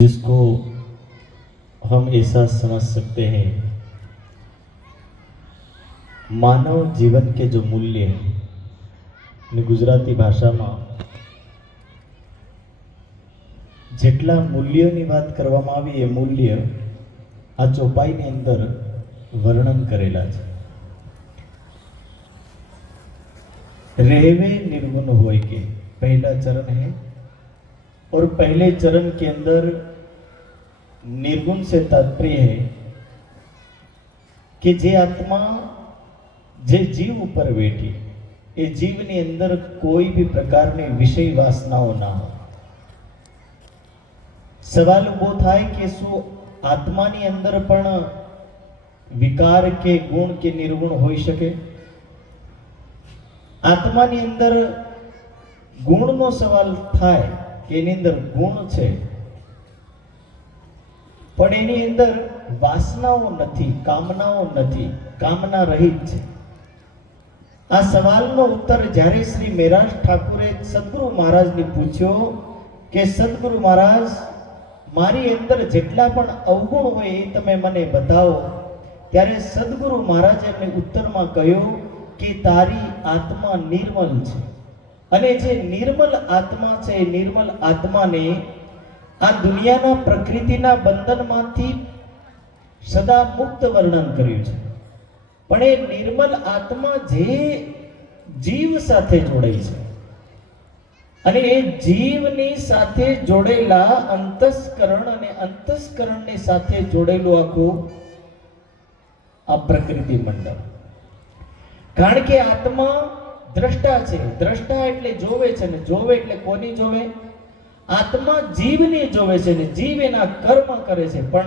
जिसको हम ऐसा समझ सकते हैं, मानव जीवन के जो मूल्य ने गुजराती भाषाમાં જેટલા મૂલ્યોની વાત કરવામાં આવી એ મૂલ્ય આ ચોપાઈની અંદર વર્ણન કરેલા છે। રહેવે निर्गुण होय के पहला चरण है और पहले चरण के अंदर निर्गुण से तात्पर्य है कि जे आत्मा जे जीव ऊपर बैठी ए जीवनी अंदर कोई भी प्रकारनी विषय वासनाओं ना हो। सवाल उभो थाय कि शू आत्मानी अंदर पण विकार के गुण के निर्गुण होई शके? आत्मानी अंदर गुणनो सवाल थाय कि एनी अंदर गुण छे पण एनी अंदर वासनाओं नथी, कामनाओं नथी, कामना रहित छे। आ सवालनो उत्तर ज्यारे श्री मेराज ठाकुरे सद्गुरु महाराज ने पूछ्यो कि सद्गुरु महाराज मारी अंदर जेटला पण अवगुण होय ए तमे मने बताओ, त्यारे सद्गुरु महाराज एमने उत्तरमां कह्यो कि तारी आत्मा निर्मल छे अने जे निर्मल आत्मा छे निर्मल आत्माने आ दुनियाना प्रकृतिना बंधनमांथी सदा मुक्त वर्णन कर्युं छे। पण ए निर्मल आत्मा जे जीव साथे जोड़ाई छे अने ए जीवनी साथे जोड़ेला अंतस्करण अने अंतस्करणनी साथे जोड़ेलो आखो आ प्रकृति मंडल। कारण के आत्मा द्रष्टा छे, द्रष्टा एटले जोवे छे ने जोवे एटले कोनी जोवे? आत्मा जीवने जोवे छे ने जीव एना कर्म करे छे। पण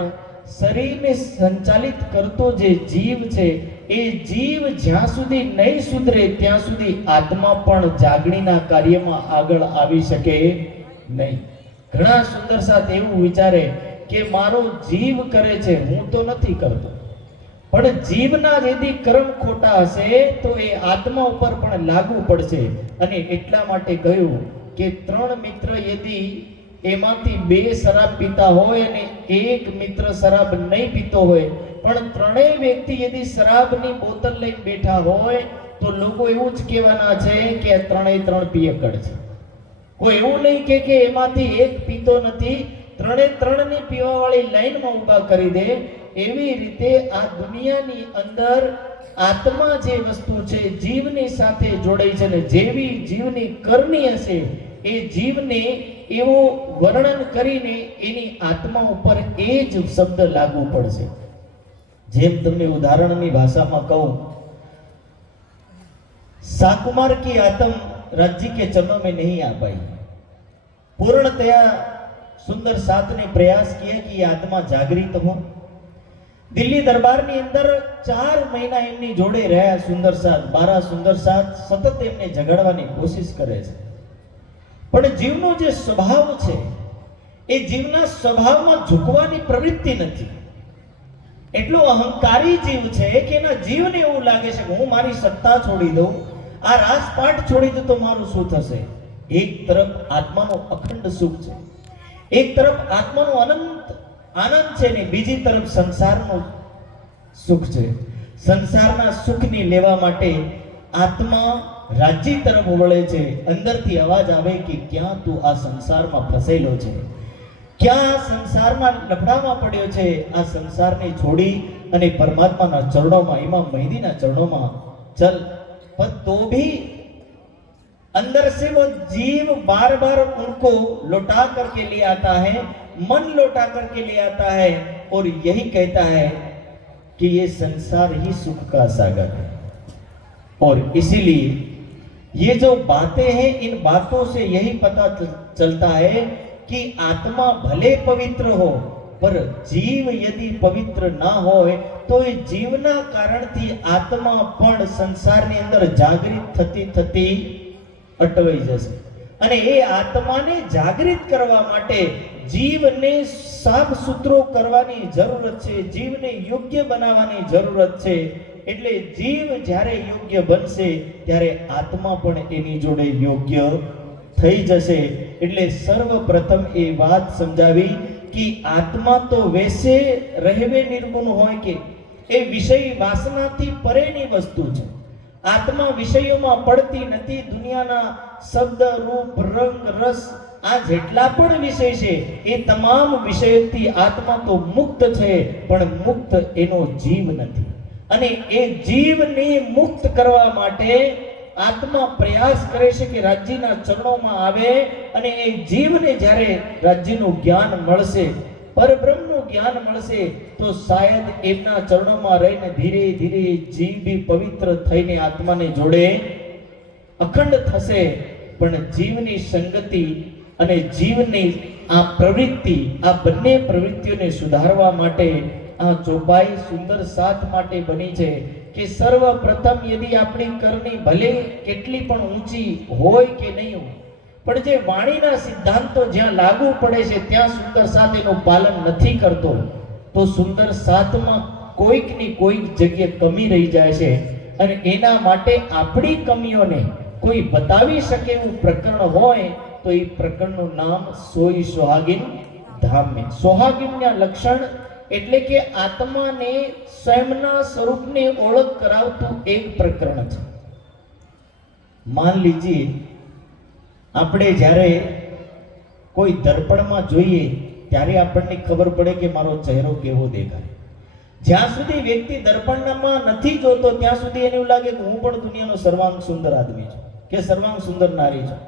शरीरने संचालित करतो जे जीव छे ए जीव ज्यां सुधी नहीं सुधरे त्यां सुधी आत्मा पण जागणीना कार्यमां आगळ आवी शके नहीं। घणा सुंदर साथ एवुं विचारे के मारो जीव करे छे, हूँ तो नथी करतो, पण जीवना यदि कर्म खोटा हशे तो ए आत्मा उपर पण लागू पड़शे। अने एटला माटे कह्युं के 3 मित्र यदि एमांथी 2 शराब पीता होय अने एक मित्र शराब नहीं पीतो होय पण त्रणेय व्यक्ति यदि शराबनी बोतल लईने बैठा होय तो लोको एवुं ज कहेवाना छे के त्रणेय 3 पियकड़ छे। कोई एवुं नहीं के एमांथी एक पीतो नथी, त्रणेय 3 ની પીવાવાળી લાઈનમાં ઊભા કરી દે। એવી રીતે આ દુનિયાની અંદર આત્મા જે વસ્તુ છે જીવની સાથે જોડાઈ છે ને જેવી જીવની કરણી હશે એ જીવને એવો વર્ણન કરીને એની આત્મા ઉપર એ જ શબ્દ લાગુ પડશે। જેમ તમને ઉદાહરણની ભાષામાં કહું, साकुमार की आत्म राज्य के चरणों में नहीं आ पाई। पूर्णतया सुंदर साथ ने प्रयास किया कि ये आत्मा जागृत हो। दिल्ली दरबार ની અંદર 4 મહિના એમની જોડે રહ્યા સુંદર સાથ, 12 સુંદર સાથ સતત એમને જગાડવાની કોશિશ કરે છે। પણ જીવનો જે સ્વભાવ છે એ જીવના સ્વભાવમાં ઝૂકવાની પ્રવૃત્તિ નથી। એટલો અહંકારી જીવ છે કે એના જીવને એવું લાગે છે કે હું મારી સત્તા છોડી દઉં, આ રાજપાટ છોડી દઉં તો મારું શું થશે? એક તરફ આત્માનો અખંડ સુખ છે, એક તરફ આત્માનો અનંત आनंद छे ने बीजी तरफ संसारनो सुख छे। संसारना सुखनी लेवा माटे आत्मा राज्य तरफ वळे छे। अंदरथी अवाज आवे कि क्या तू आ संसारमां फसेलो छे, क्या आ संसारमां लफड़ामां पड्यो छे? आ संसारने छोड़ी अने परमात्माना चरणोमां, इमाम मेहदीना चरणोमां चल। पर तो भी अंदर से वो जीव बार बार उनको लौटा करके ले आता है, मन लौटा करके ले आता है और यही कहता है कि ये संसार ही सुख का सागर है। और इसीलिए ये जो बातें हैं इन बातों से यही पता चलता है कि आत्मा भले पवित्र हो पर जीव यदि पवित्र ना हो तो ये जीवना कारण थी आत्मा पण संसार ने अंदर जागृत थती थती अटवाई जશે। અને એ આત્માને જાગૃત કરવા માટે જીવને સાફ સુથરો કરવાની જરૂરત છે, જીવને યોગ્ય બનાવવાની જરૂરત છે। એટલે જીવ જ્યારે યોગ્ય બનશે ત્યારે આત્મા પણ એની જોડે યોગ્ય થઈ જશે। એટલે સર્વપ્રથમ એ વાત સમજાવી कि आत्मा तो वैसे रहवे निर्गुण होय के ए विषय वासनाथी परेनी वस्तु छे। आत्मा विषयों पड़ती नहीं। दुनियाना शब्द रूप रंग रस आ जेटला पण विषय छे ए तमाम विषयोथी आत्मा तो मुक्त छे, पण मुक्त एनो जीव नहीं। अने ए जीवने मुक्त करवा माटे आत्मा प्रयास करे छे कि राज्यना चरणों आवे अने ए जीवने ज्यारे राज्यનું જ્ઞાન મળશે, પરબ્રહ્મનું જ્ઞાન મળશે, તો શાયદ એમના ચરણોમાં રહીને ધીરે ધીરે જીવ બી પવિત્ર થઈને આત્માને જોડે અખંડ થશે। પણ જીવની સંગતિ અને જીવની આ પ્રવૃત્તિ, આ બંને પ્રવૃત્તિઓને સુધારવા માટે આ ચોપાઈ સુંદર સાથ માટે બની છે કે સર્વપ્રથમ यदि આપણી કરણી ભલે કેટલી પણ ઊંચી હોય કે નહીં હોય, પણ જે વાણીના સિદ્ધાંતો જ્યાં લાગુ પડે છે ત્યાં સુંદર સાથ એનું પાલન નથી કરતો, તો સુંદર સાથમાં કોઈકની કોઈક જગ્યાએ કમી રહી જાય છે। અને એના માટે આપણી કમીઓને કોઈ બતાવી શકે એવું પ્રકરણ હોય તો એ પ્રકરણનું નામ સોઈ સોહાગીન ધામ્ય। સોહાગીનના લક્ષણ એટલે કે આત્માને સ્વયંના સ્વરૂપને ઓળખ કરાવતું એક પ્રકરણ છે। માન લીજીએ આપણે જ્યારે કોઈ દર્પણમાં જોઈએ ત્યારે આપણને ખબર પડે કે મારો ચહેરો કેવો દેખાય। જ્યાં સુધી વ્યક્તિ દર્પણમાં નથી જોતો ત્યાં સુધી એને એવું લાગે કે હું પણ દુનિયાનો સર્વાંગ સુંદર આદમી છું કે સર્વાંગ સુંદર નારી છું।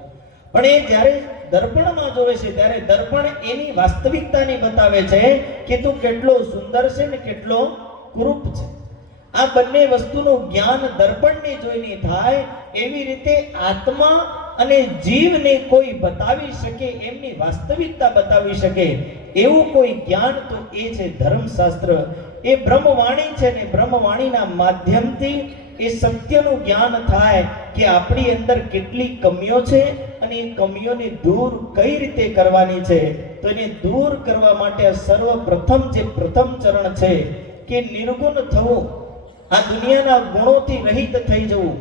પણ એ જ્યારે દર્પણમાં જોવે છે ત્યારે દર્પણ એની વાસ્તવિકતાને બતાવે છે કે તું કેટલો સુંદર છે ને કેટલો કુરૂપ છે। આ બંને વસ્તુનું જ્ઞાન દર્પણને જોઈને થાય। એવી રીતે આત્મા અને જીવને કોઈ બતાવી શકે, એમની વાસ્તવિકતા બતાવી શકે એવું કોઈ જ્ઞાન તો એ છે ધર્મશાસ્ત્ર। એ બ્રહ્મવાણી છે ને બ્રહ્મવાણીના માધ્યમથી એ સત્યનું જ્ઞાન થાય કે આપણી અંદર કેટલી કમીઓ છે અને એ કમીઓને દૂર કઈ રીતે કરવાની છે। તો એને દૂર કરવા માટે સર્વપ્રથમ જે પ્રથમ ચરણ છે કે નિર્ગુણ થવું, આ દુનિયાના ગુણોથી રહિત થઈ જવું।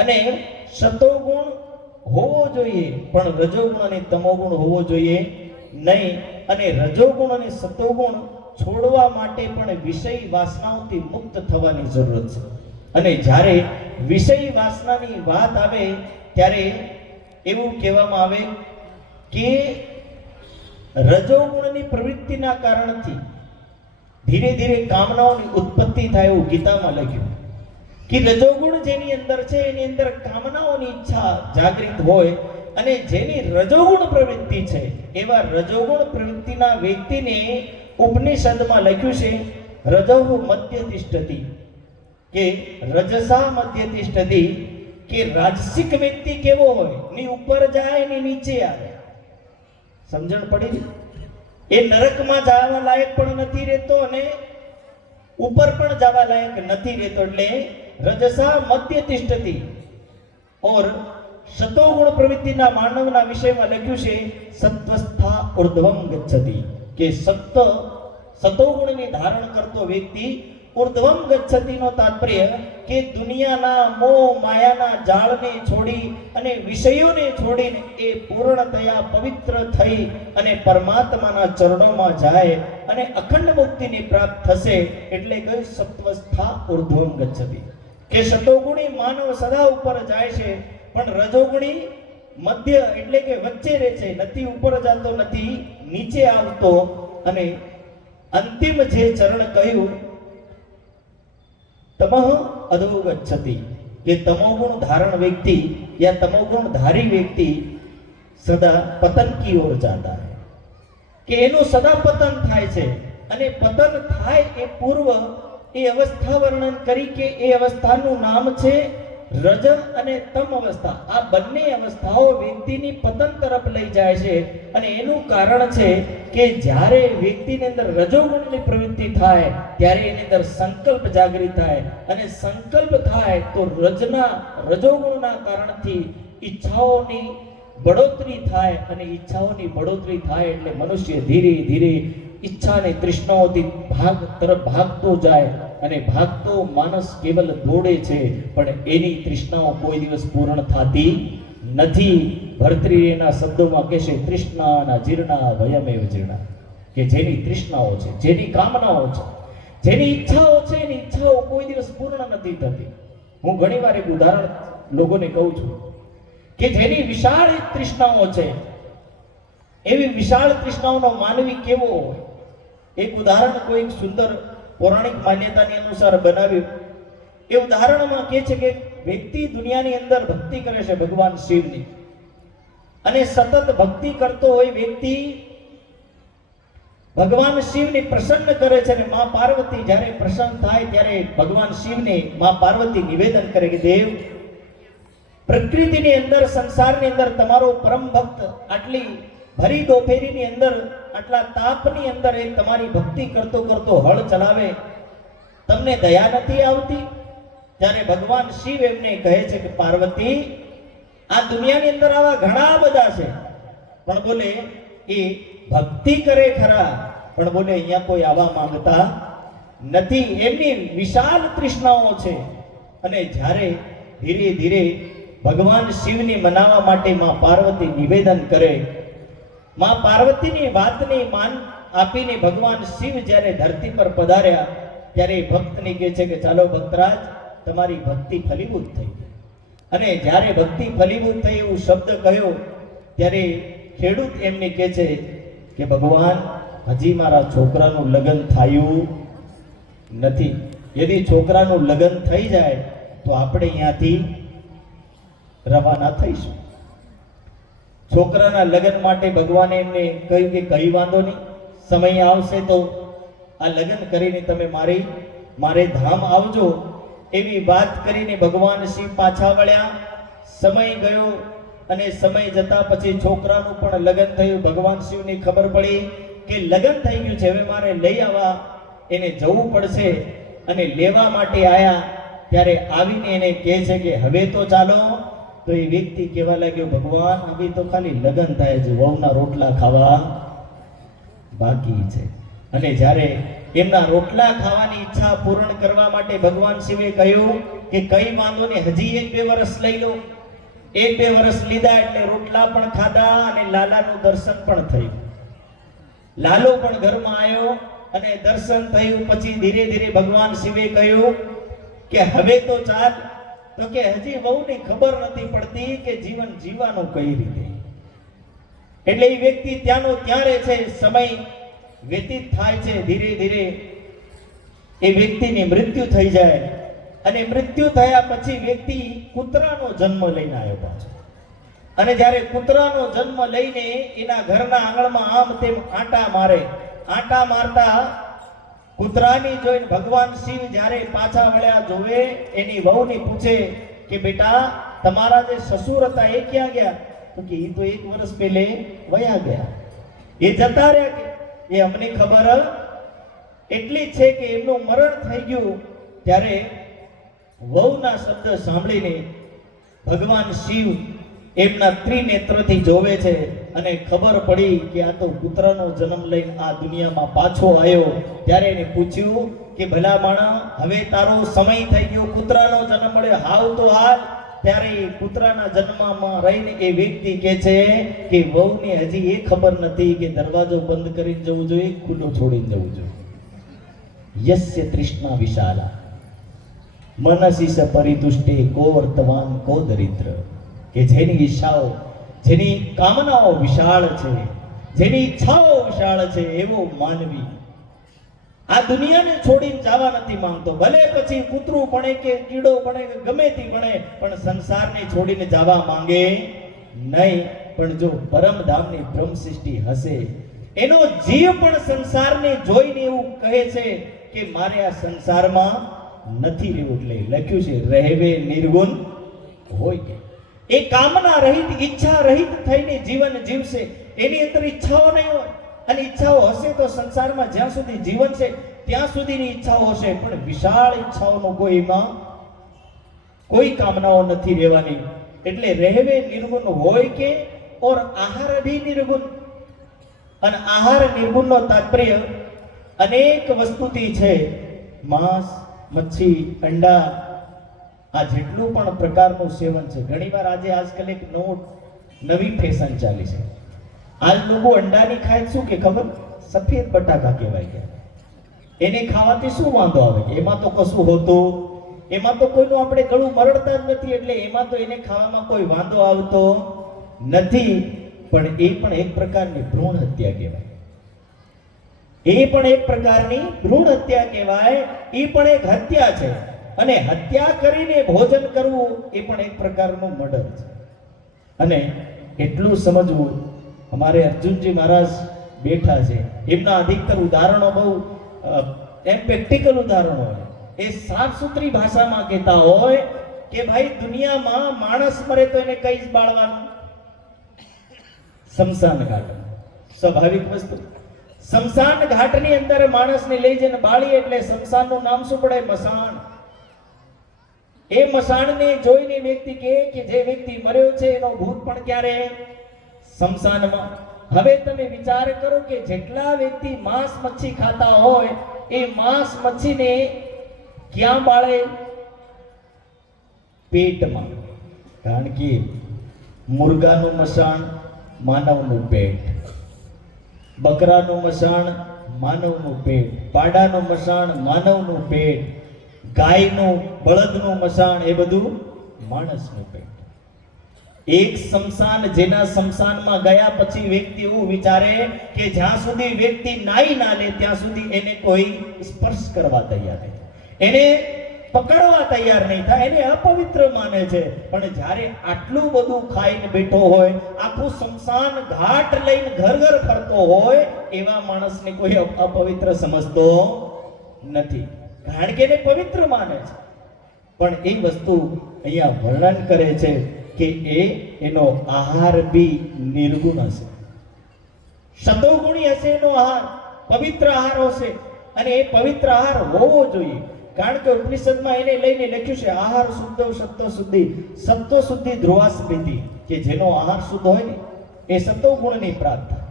અને સતોગુણ હોવો જોઈએ પણ રજોગુણ અને તમોગુણ હોવો જોઈએ નહીં। અને રજોગુણ અને સતોગુણ છોડવા માટે પણ વિષય વાસનાઓથી મુક્ત થવાની જરૂર છે। અને જ્યારે વિષય વાસનાની વાત આવે ત્યારે એવું કહેવામાં આવે કે રજોગુણની પ્રવૃત્તિના કારણથી ધીરે ધીરે કામનાઓની ઉત્પત્તિ થાય એવું ગીતામાં લખ્યું કે રજોગુણ જેની અંદર છે એની અંદર કામનાઓની ઈચ્છા જાગૃત હોય અને જેની રજોગુણ પ્રવૃત્તિ છે એવા રજોગુણ પ્રવૃત્તિના વ્યક્તિને ઉપનિષદમાં લખ્યું છે રજોહુ મધ્યતિષ્ઠતિ કે રજસા મધ્યતિષ્ઠતિ કે રાજસિક વ્યક્તિ કેવો હોય ની ઉપર જાય ને નીચે આવે। સમજણ પડી? એ નરકમાં જવા લાયક પણ નથી રહેતો અને ઉપર પણ જવા લાયક નથી રહેતો। એટલે रजसा मध्य तिष्ठति। और सतोगुण प्रवृत्तिना मानवना विषयમાં લખ્યું છે સત્વસ્થા ઉર્ધ્વમ ગચ્છતિ કે સતોગુણને ધારણ કરતો વ્યક્તિ ઉર્ધ્વમ ગચ્છતિ નો તાત્પર્ય કે દુનિયાના મોહ માયાના જાળને છોડી અને વિષયોને છોડીને એ પૂર્ણતયા પવિત્ર થઈ અને પરમાત્માના ચરણોમાં જાય અને અખંડ મુક્તિને પ્રાપ્ત થશે। એટલે કે સત્વસ્થા ઉર્ધ્વમ ગચ્છતિ કે સતોગુણી માનવ સદા ઉપર જાય છે પણ રજોગુણી મધ્ય એટલે કે વચ્ચે રહે છે, નથી ઉપર જતો નથી નીચે આવતો। અને અંતિમ જે ચરણ કહ્યું તમઃ અધો ગચ્છતિ કે તમોગુણ धारण व्यक्ति या तमोगुण धारी व्यक्ति सदा पतन की ओर जाता है કે એનું સદા પતન થાય છે। અને પતન થાય એ પૂર્વ એ અવસ્થા વર્ણન કરી કે એ અવસ્થાનું નામ છે રજ અને તમ અવસ્થા। આ બંને અવસ્થાઓ વ્યક્તિની પતન તરફ લઈ જાય છે અને એનું કારણ છે કે જ્યારે વ્યક્તિની અંદર રજોગુણની પ્રવૃત્તિ થાય ત્યારે એની અંદર સંકલ્પ જાગૃત થાય અને સંકલ્પ થાય તો રજોગુણના કારણથી ઈચ્છાઓની बढ़ोतरी थाय અને ઈચ્છાઓની बढ़ोतरी થાય એટલે મનુષ્ય ધીરે ધીરે ઈચ્છા અને તૃષ્ણાઓથી ભાગ તરફ ભાગતો જાય અને ભાગતો માણસ કેવલ દોડે છે પણ એની તૃષ્ણાઓ કોઈ દિવસ પૂર્ણ થતી નથી। ભર્તૃહરિના શબ્દોમાં કહે છે તૃષ્ણાના જીર્ણા ભયમેવ જીર્ણા કે જેની તૃષ્ણાઓ છે, જેની કામનાઓ છે, જેની ઈચ્છાઓ છે, એની ઈચ્છાઓ કોઈ દિવસ પૂર્ણ નથી થતી. હું ઘણીવાર એક ઉદાહરણ લોકોને કહું છું કે જેની વિશાળ એક તૃષ્ણાઓ છે, એવી વિશાળ તૃષ્ણાઓનો માનવી કેવો હોય. એક ઉદાહરણ કોઈ સુંદર પૌરાણિક માન્યતાની અનુસાર બનાવ્યું. એ ઉદાહરણમાં કહે છે કે વ્યક્તિ દુનિયાની અંદર ભક્તિ કરે છે ભગવાન શિવની, અને સતત ભક્તિ કરતો હોય વ્યક્તિ ભગવાન શિવને પ્રસન્ન કરે છે. અને માં પાર્વતી જ્યારે પ્રસન્ન થાય ત્યારે ભગવાન શિવને માં પાર્વતી નિવેદન કરે કે દેવ, પ્રકૃતિની અંદર, સંસારની અંદર તમારો પરમ ભક્ત આટલી ભરી દોપહેરીની અંદર, આટલા તાપની અંદર એ તમારી ભક્તિ કરતો કરતો હળ ચલાવે, તમને દયા નથી આવતી? ત્યારે ભગવાન શિવ એમને કહે છે કે પાર્વતી, આ દુનિયાની અંદર આવા ઘણા બધા છે, પણ બોલે એ ભક્તિ કરે ખરા, પણ બોલે અહીંયા કોઈ આવવા માંગતા નથી. એમની વિશાળ તૃષ્ણાઓ છે. અને જ્યારે ધીરે ધીરે ભગવાન શિવને મનાવવા માટે માં પાર્વતી નિવેદન કરે, માં પાર્વતીની વાતની માન આપીને ભગવાન શિવ જ્યારે ધરતી પર પધાર્યા ત્યારે ભક્તને કહે છે કે ચાલો ભક્તરાજ, તમારી ભક્તિ ફલીભૂત થઈ. અને જ્યારે ભક્તિ ફલીભૂત થઈ એવું શબ્દ કહ્યો ત્યારે ખેડૂત એમને કહે છે કે ભગવાન, હજી મારા છોકરાનું લગ્ન થયું નથી. યદિ છોકરાનું લગ્ન થઈ જાય તો આપણે અહીંયાથી રવાના થઈશું. છોકરાના લગ્ન માટે ભગવાને એમને કહ્યું કે કઈ વાંધો નહીં, સમય આવશે તો આ લગ્ન કરીને તમે મારે ધામ આવજો. એવી વાત કરીને ભગવાન શિવ પાછા વળ્યા. સમય ગયો અને સમય જતા પછી છોકરાનું પણ લગ્ન થયું. ભગવાન શિવને ખબર પડી કે લગ્ન થઈ ગયું છે, હવે મારે લઈ આવવા એને જવું પડશે. અને લેવા માટે આયા ત્યારે આવીને એને કહે છે કે હવે તો ચાલો. તો એ વ્યક્તિ કહેવા લાગ્યો, ભગવાન, હવે તો ખાલી લગ્ન થાય છે, વહુના રોટલા ખાવા બાકી છે. અને જ્યારે એમના રોટલા ખાવાની ઈચ્છા પૂર્ણ કરવા માટે ભગવાન શિવે કહ્યું કે કઈ વાંધો નહીં, હજી 1-2 વર્ષ લઈ લો. 1-2 વર્ષ લીધા એટલે રોટલા પણ ખાધા અને લાલાનું દર્શન પણ થયું. લાલો પણ ઘરમાં આવ્યો અને દર્શન થયું. પછી ધીરે ધીરે ભગવાન શિવે કહ્યું કે હવે તો ચાલ. તો કે હજી વહુને ખબર નથી પડતી કે જીવન જીવવાનું કઈ રીતે. એટલે એ વ્યક્તિ ત્યાંનો ત્યાં રહે છે. સમય વ્યતીત થાય છે. ધીરે ધીરે એ વ્યક્તિની મૃત્યુ થઈ જાય. અને મૃત્યુ થયા પછી વ્યક્તિ કૂતરાનો જન્મ લઈને આવ્યો પાછો. અને જ્યારે કૂતરાનો જન્મ લઈને એના ઘરના આંગણમાં આમ તેમ આંટા મારે. આંટા મારતા કૂતરાની જોઈને ભગવાન શિવ જ્યારે પાછા વળ્યા જોવે, એની વહુને પૂછે કે બેટા, તમારા જે સસુર હતા એ ક્યાં ગયા? તો કે એ તો 1 વર્ષ પહેલે વયા ગયા, એ જતા રહ્યા. કે એ અમને ખબર એટલી જ છે કે એમનું મરણ થઈ ગયું. ત્યારે વહુના શબ્દ સાંભળીને ભગવાન શિવ એમના ત્રિનેત્રથી જોવે છે અને ખબર પડી કે આ તો પુત્રનો જન્મ લઈને આ દુનિયામાં પાછો આવ્યો. ત્યારે એને પૂછ્યું કે ભલા માણા, હવે તારો સમય થઈ ગયો, પુત્રનો જન્મ મળ્યો, હાવ તો હાલ. ત્યારે પુત્રના જન્મમાં રહીને એ વ્યક્તિ કહે છે કે વહુને હજી એ ખબર નથી કે દરવાજો બંધ કરીને જવું જોઈએ, ખુલ્લો છોડીને જવું જોઈએ. યસ્ય તૃષ્ણા વિશાલા મનસીસ પરિતુષ્ટે કો વર્તવાન કો દરિદ્ર. કે જેની ઈચ્છાઓ, જેની કામનાઓ વિશાળ છે, જેની ઈચ્છાઓ વિશાળ છે, એવો માનવી આ દુનિયાને છોડીને જવા નથી માંગતો. ભલે પછી કૂતરું ભણે કે કીડો ભણે કે ગમે તે ભણે, પણ સંસારને છોડીને જવા માંગે નહીં. પણ જો પરમધામની બ્રહ્મ સૃષ્ટિ હશે, એનો જીવ પણ સંસારને જોઈને એવું કહે છે કે મારે આ સંસારમાં નથી રહેવું. એટલે લખ્યું છે રહેવે નિર્ગુણ હોય. એ કામના રહિત, ઈચ્છા રહિત થઈને જીવન જીવશે. એની અંદર ઈચ્છાઓ નહીં હોય. અને ઈચ્છાઓ હશે તો સંસારમાં જ્યાં સુધી જીવન છે ત્યાં સુધીની ઈચ્છાઓ હશે, પણ વિશાળ ઈચ્છાઓનો કોઈમાં કોઈ કામનાઓ નથી રહેવાની. એટલે રહેવે નિર્ગુણ હોય કે ઓર આહાર ભી નિર્ગુણ. અને આહાર નિર્ગુણનો તાત્પર્ય અનેક વસ્તુથી છે. માંસ, મચ્છી, અંડા, આ જેટલું પણ પ્રકારનું સેવન છે. ઘણીવાર આજે આજકાલ એક નવી ફેશન ચાલી છે. આજ લોકો અંડાની ખાય શું કે ખબર? સફેદ બટાકા કહેવાય કે એને ખાવાથી શું વાંધો આવે કે એમાં તો કશું હોતું, એમાં તો કોઈનું આપણે ગળું મરડતા જ નથી, એટલે એમાં તો એને ખાવામાં કોઈ વાંધો આવતો નથી. પણ એ પણ એક પ્રકારની ભ્રૂણ હત્યા કહેવાય, એ પણ એક પ્રકારની ભ્રૂણ હત્યા કહેવાય, એ પણ એક હત્યા છે. અને હત્યા કરીને ભોજન કરવું એ પણ એક પ્રકારનું મર્ડર છે. અને એટલું સમજવું, અમારે અર્જુનજી મહારાજ બેઠા છે, એમના અધિકતર ઉદાહરણો બહુ એમ પ્રેક્ટિકલ ઉદાહરણો હોય, એ સાફ સુથરી ભાષામાં કહેતા હોય કે ભાઈ દુનિયામાં માણસ મરે તો એને કઈ જ બાળવાનું? શમશાન ઘાટ. સ્વાભાવિક વસ્તુ, શમશાન ઘાટની અંદર માણસને લઈ જઈને બાળી એટલે શમશાનનું નામ શું પડે? મસાણ. એ મસાણને જોઈને વ્યક્તિ કહે કે જે વ્યક્તિ મર્યો છે એનો ભૂત પણ ક્યારે? શમશાનમાં. હવે તમે વિચાર કરો કે જેટલા વ્યક્તિ માંસ મચ્છી ખાતા હોય એ માંસ મચ્છીને ક્યાં બાળે? પેટમાં. કારણ કે મુર્ગાનું મસાણ માનવનું પેટ, બકરાનું મસાણ માનવનું પેટ, પાડાનું મસાણ માનવનું પેટ, ગાયનું બળદનું મસાણ એ બધું માણસનું પેટ. એક શમશાન, જેના શમશાનમાં ગયા પછી વ્યક્તિ એવું વિચારે કે જ્યાં સુધી વ્યક્તિ નાઈ ના લે ત્યાં સુધી એને કોઈ સ્પર્શ કરવા તૈયાર નહીં, એને પકડવા તૈયાર નહીં થાય, એને અપવિત્ર માને છે. પણ જ્યારે આટલું બધું ખાઈને બેઠો હોય, આખું શમશાન ઘાટ લઈને ઘર ઘર ફરતો હોય, એવા માણસને કોઈ અપવિત્ર સમજતો નથી, કારણ કે એને પવિત્ર માને છે. પણ એ વસ્તુ અહીંયા વર્ણન કરે છે કે એનો આહાર બી નિર્ગુણ હશે, સતોગુણી હશે એનો આહાર, પવિત્ર આહાર હશે. અને એ પવિત્ર આહાર હોવો જોઈએ, કારણ કે ઉપનિષદમાં એને લઈને લખ્યું છે આહાર શુદ્ધ સત્વ શુદ્ધિ, સત્વ શુદ્ધિ ધ્રુવા સ્મૃતિ, કે જેનો આહાર શુદ્ધ હોય ને એ સતોગુણની પ્રાપ્ત થાય.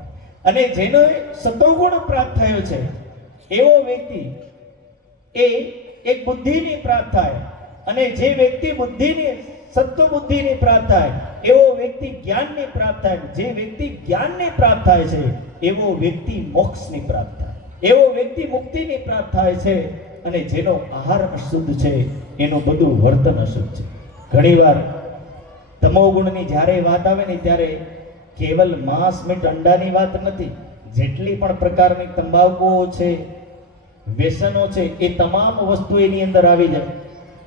અને જેનો સતોગુણ પ્રાપ્ત થયો છે એવો વ્યક્તિ એ એક બુદ્ધિની પ્રાપ્ત થાય, અને જે વ્યક્તિ બુદ્ધિની સત્વ બુદ્ધિની પ્રાપ્ત થાય એવો વ્યક્તિ જ્ઞાનની પ્રાપ્ત થાય, જે વ્યક્તિ જ્ઞાનની પ્રાપ્ત થાય છે એવો વ્યક્તિ મોક્ષની પ્રાપ્ત થાય, એવો વ્યક્તિ મુક્તિની પ્રાપ્ત થાય છે. અને જેનો આહાર અશુદ્ધ છે એનું બધું વર્તન અશુદ્ધ છે. ઘણીવાર તમોગુણની જ્યારે વાત આવે ને ત્યારે કેવલ માંસ મીટ અંડાની વાત નથી, જેટલી પણ પ્રકારની તંબાકુઓ છે, વ્યસનો છે, એ તમામ વસ્તુ એની અંદર આવી જાય.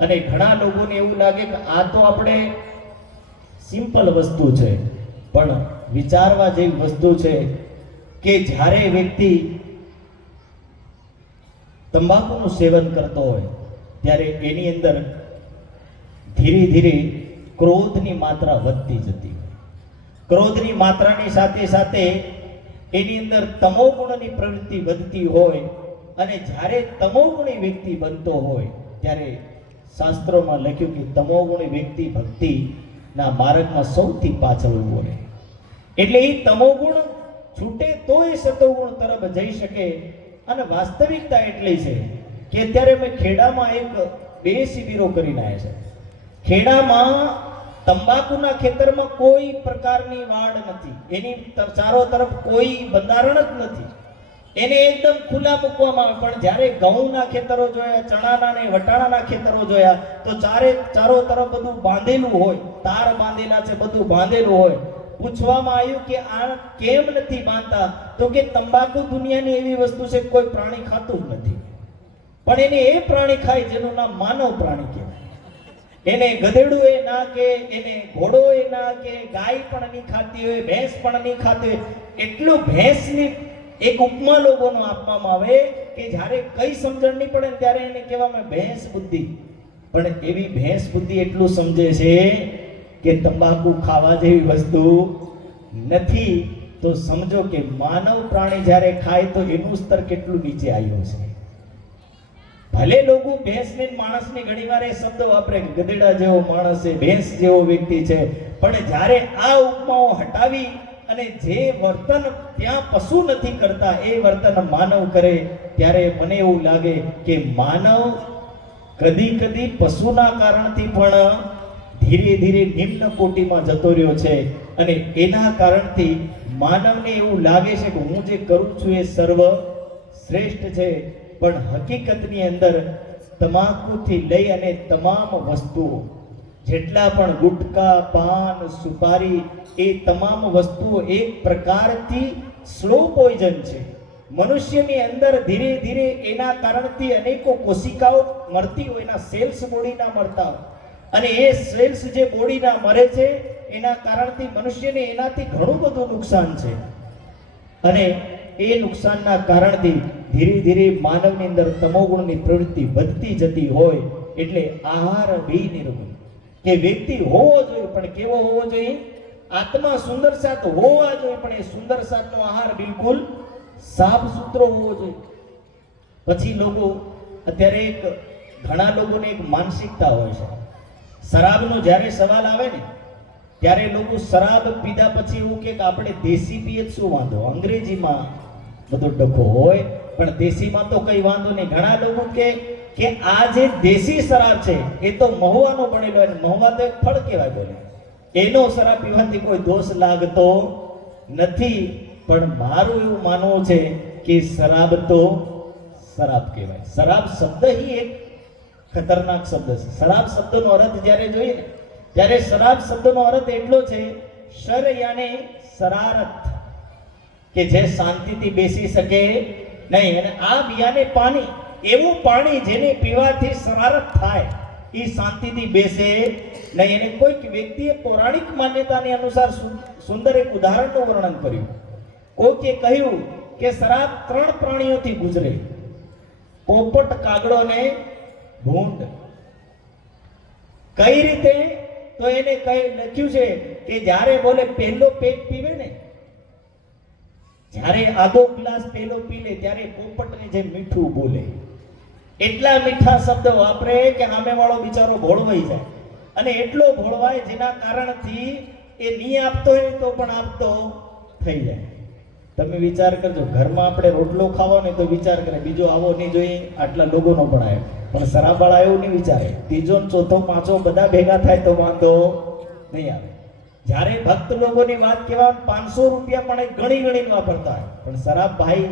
અને ઘણા લોકોને એવું લાગે કે આ તો આપણે સિમ્પલ વસ્તુ છે, પણ વિચારવા જેવી વસ્તુ છે કે જ્યારે વ્યક્તિ તંબાકુનું સેવન કરતો હોય ત્યારે એની અંદર ધીરે ધીરે ક્રોધની માત્રા વધતી જતી હોય, ક્રોધની માત્રાની સાથે સાથે એની અંદર તમોગુણની પ્રવૃત્તિ વધતી હોય. અને જ્યારે તમોગુણી વ્યક્તિ બનતો હોય ત્યારે શાસ્ત્રોમાં લખ્યું કે તમોગુણી વ્યક્તિ ભક્તિના માર્ગમાં સૌથી પાછળ ઉભો રહે. એટલે એ તમોગુણ છૂટે તો એ સતોગુણ તરફ જઈ શકે. અને વાસ્તવિકતા એટલી છે કે અત્યારે અમે ખેડામાં એક 2 શિબિરો કરીને આવ્યા છે. ખેડામાં તંબાકુના ખેતરમાં કોઈ પ્રકારની વાડ નથી, એની ચારો તરફ કોઈ બંધારણ જ નથી, એને એકદમ ખુલ્લા મૂકવામાં આવે. પણ જ્યારે ઘઉંના ખેતરો જોયા, ચણાના ને વટાણાના ખેતરો જોયા તો ચારો તરફ બધું બાંધેલું હોય, તાર બાંધેલા છે, બધું બાંધેલું હોય. પૂછવામાં આવ્યું કે આ કેમ નથી બાંધતા? તો કે તંબાકુ દુનિયાની એવી વસ્તુ છે કોઈ પ્રાણી ખાતું જ નથી, પણ એને એ પ્રાણી ખાય જેનું નામ માનવ પ્રાણી કહેવાય. એને ગધેડું એ ના કે, એને ઘોડો એ ના કે, ગાય પણ નહીં ખાતી હોય, ભેંસ પણ નહીં ખાતી હોય. એટલું ભેંસની એક ઉપમા લોકોનો આપવામાં આવે કે જ્યારે કઈ સમજણ નહીં પડે ત્યારે એને કહેવામાં ભેંસ બુદ્ધિ. પણ એવી ભેંસ બુદ્ધિ એટલું સમજે છે કે તંબાકુ ખાવા જેવી વસ્તુ નથી. તો સમજો કે માનવ પ્રાણી જ્યારે ખાય તો એનું સ્તર કેટલું નીચે આવ્યું છે. ભલે લોકો ભેંસને માણસને ઘણીવાર એ શબ્દ વાપરે કે ગધેડા જેવો માણસ છે, ભેંસ જેવો વ્યક્તિ છે, પણ જ્યારે આ ઉપમાઓ હટાવી અને જે વર્તન ત્યાં પશુ નથી કરતા એ વર્તન માનવ કરે ત્યારે મને એવું લાગે કે માનવ કદી કદી પશુના કારણથી પણ ધીરે ધીરે નિમ્ન કોટીમાં જતો રહ્યો છે. અને એના કારણથી માનવને એવું લાગે છે કે હું જે કરું છું એ સર્વ શ્રેષ્ઠ છે, પણ હકીકતની અંદર તમાકુથી લઈ અને તમામ વસ્તુઓ, જેટલા પણ ગુટકા, પાન, સુપારી, એ તમામ વસ્તુઓ એક પ્રકારથી સ્લો પોઈઝન છે. મનુષ્યની અંદર ધીરે ધીરે એના કારણથી અનેકો કોશિકાઓ મરતી હોય, એના સેલ્સ બોડીના મરતા હોય, અને એ સેલ્સ જે બોડીના મરે છે એના કારણથી મનુષ્યને એનાથી ઘણું બધું નુકસાન છે. અને એ નુકસાનના કારણથી ધીરે ધીરે માનવની અંદર તમોગુણની પ્રવૃત્તિ વધતી જતી હોય. એટલે આહાર વિનિર્ગુણ કે વ્યક્તિ હોવો જોઈએ, પણ કેવો હોવો જોઈએ? આત્મા સુંદર સાત હોવા જોઈએ, પણ એ સુંદર સાતનો આહાર બિલકુલ સાફ સુથરો હોવો જોઈએ. પછી લોકો અત્યારે ઘણા લોકોને એક માનસિકતા હોય છે, શરાબનો જ્યારે સવાલ આવે ને ત્યારે લોકો શરાબ પીધા પછી એવું કે આપણે દેશી પીએ શું વાંધો, અંગ્રેજીમાં બધો ડખો હોય, પણ દેશીમાં તો કઈ વાંધો નહીં. ઘણા લોકો કે આ જે દેશી શરાબ છે એ તો મહુવાનો બનેલો, અને મહુવા તો એક ફળ કહેવાય, બોલે એનો શરાબ પીવાથી કોઈ દોષ લાગતો નથી. પણ મારું એવું માનવું છે કે શરાબ તો શરાબ કહેવાય. શરાબ શબ્દ ही એક ખતરનાક શબ્દ છે. શરાબ શબ્દનો અર્થ જ્યારે જોઈએ ને ત્યારે શરાબ શબ્દનો અર્થ એટલો છે, શર યાને શરારત, કે જે શાંતિથી બેસી શકે નહીં. અને આ યાને પાણી, એવું પાણી જેને પીવાથી શરારત થાય, એ શાંતિથી બેસે નહીં. અને કોઈક વ્યક્તિએ પૌરાણિક માન્યતાની અનુસાર સુંદર એક ઉદાહરણનું વર્ણન કર્યું. કોઈકે કહ્યું કે શરાબ 3 પ્રાણીઓથી ગુજરે, પોપટ, કાગડો ને ભૂંડ. કઈ રીતે? તો એને લખ્યું છે કે જ્યારે બોલે પહેલો પેગ પીવે ને, જ્યારે આધો ગ્લાસ પહેલો પી લે ત્યારે પોપટને જે મીઠું બોલે, એટલા મીઠા શબ્દ વાપરે કે સામેવાળો બિચારો ભોળવાઈ જાય. અને એટલો ભોળવાય જેના કારણથી એ નહીં આપતો હોય તો પણ આપતો થઈ જાય. તમે વિચાર કરજો, ઘરમાં આપણે રોટલો ખાવો ને તો વિચાર કરે બીજો આવો નહીં જોઈએ, આટલા લોકોનો પણ આવે. પણ શરાબવાળા એવું નહીં વિચારે, ત્રીજો ને ચોથો પાંચો બધા ભેગા થાય તો વાંધો નહીં આવે. જ્યારે ભક્ત લોકોની વાત કહેવા 500 રૂપિયા પણ ઘણી ઘણી વાપરતા હોય, પણ શરાબ ભાઈ